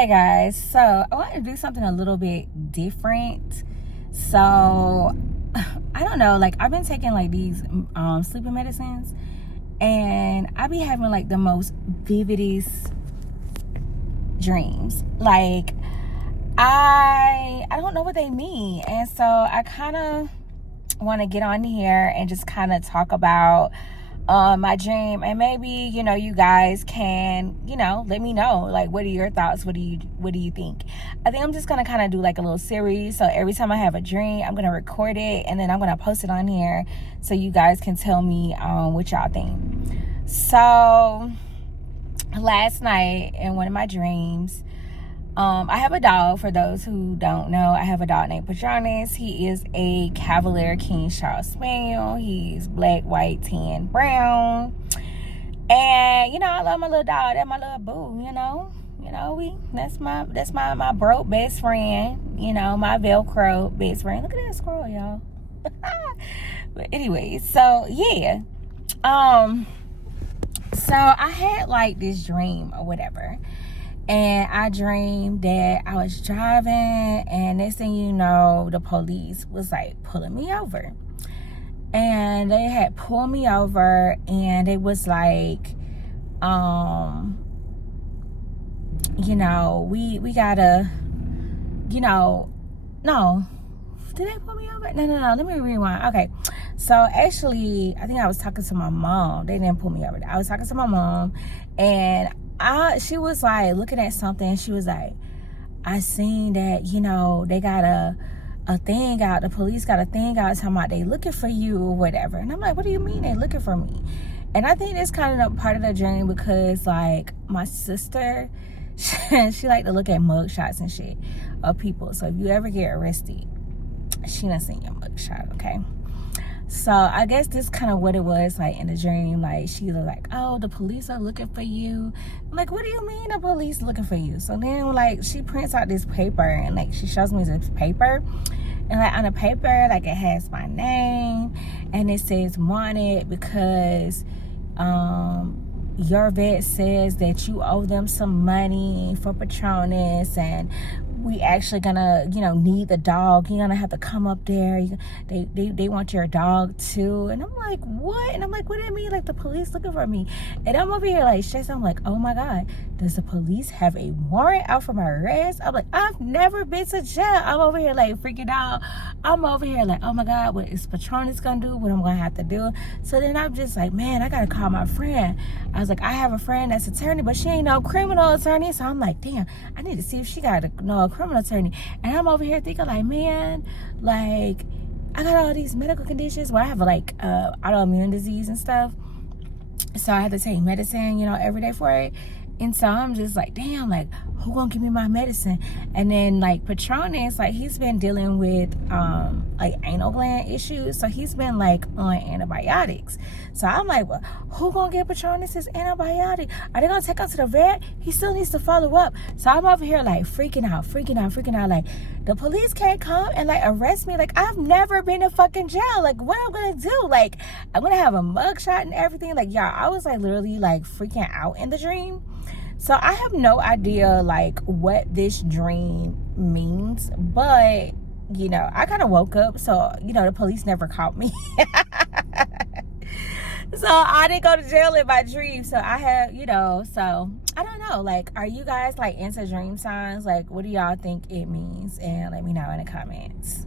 Hey guys, so I want to do something a little bit different. So I don't know, like I've been taking like these sleeping medicines, and I be having like the most vividest dreams. Like I don't know what they mean, and so I kind of want to get on here and just kind of talk about my dream, and maybe you guys can let me know, like, what are your thoughts, what do you think. I think I'm just gonna kind of do like a little series, so every time I have a dream I'm gonna record it and then I'm gonna post it on here so you guys can tell me what y'all think. So last night in one of my dreams, I have a dog. For those who don't know, I have a dog named Patronus. He is a Cavalier King Charles Spaniel. He's black, white, tan, brown. And I love my little dog. That's my little boo. That's my broke best friend. My Velcro best friend. Look at that squirrel, y'all. But anyway, so yeah. So I had like this dream or whatever. And I dreamed that I was driving, and next thing you know, the police was like pulling me over. And they had pulled me over, and it was like, we gotta, no. Did they pull me over? No. Let me rewind. Okay. So actually, I think I was talking to my mom. They didn't pull me over. I was talking to my mom, and she was like looking at something. She was like, I seen that, they got a thing out. The police got a thing out talking about they looking for you or whatever. And I'm like, what do you mean they looking for me? And I think that's kind of part of the dream because, like, my sister, she like to look at mug shots and shit of people. So if you ever get arrested, she done seen your mug shot, okay? So I guess this kind of what it was like in the dream. Like, she was like, oh, the police are looking for you. I'm like, what do you mean the police looking for you? So then, like, she prints out this paper, and like she shows me this paper, and like on the paper, like, it has my name, and it says wanted because your vet says that you owe them some money for Patronus, and we actually gonna need the dog. You're gonna have to come up there. They want your dog too. And I'm like, what? And I'm like, what do you mean, like the police looking for me? And I'm over here like stressed. I'm like, oh my god, does the police have a warrant out for my arrest? I'm like, I've never been to jail. I'm over here like freaking out. I'm over here like, oh my god, what is Patronus gonna do? What I'm gonna have to do? So then I'm just like, man, I gotta call my friend. I was like, I have a friend that's attorney, but she ain't no criminal attorney. So I'm like, damn, I need to see if she got a criminal attorney. And I'm over here thinking like, man, like, I got all these medical conditions where I have like autoimmune disease and stuff, so I have to take medicine every day for it. And so I'm just like, damn, like, who gonna give me my medicine? And then like Patronus, like, he's been dealing with like anal gland issues, so he's been like on antibiotics. So I'm like, well, who gonna get Patronus his antibiotic? Are they gonna take him to the vet? He still needs to follow up. So I'm over here like freaking out. Like, the police can't come and like arrest me. Like, I've never been to fucking jail. Like, what I'm gonna do? Like, I'm gonna have a mugshot and everything. Like, y'all, I was like literally like freaking out in the dream. So I have no idea like what this dream means, but I kind of woke up, so the police never caught me. So I didn't go to jail in my dream. So I have, so I don't know, like, are you guys like into dream signs? Like, what do y'all think it means? And let me know in the comments.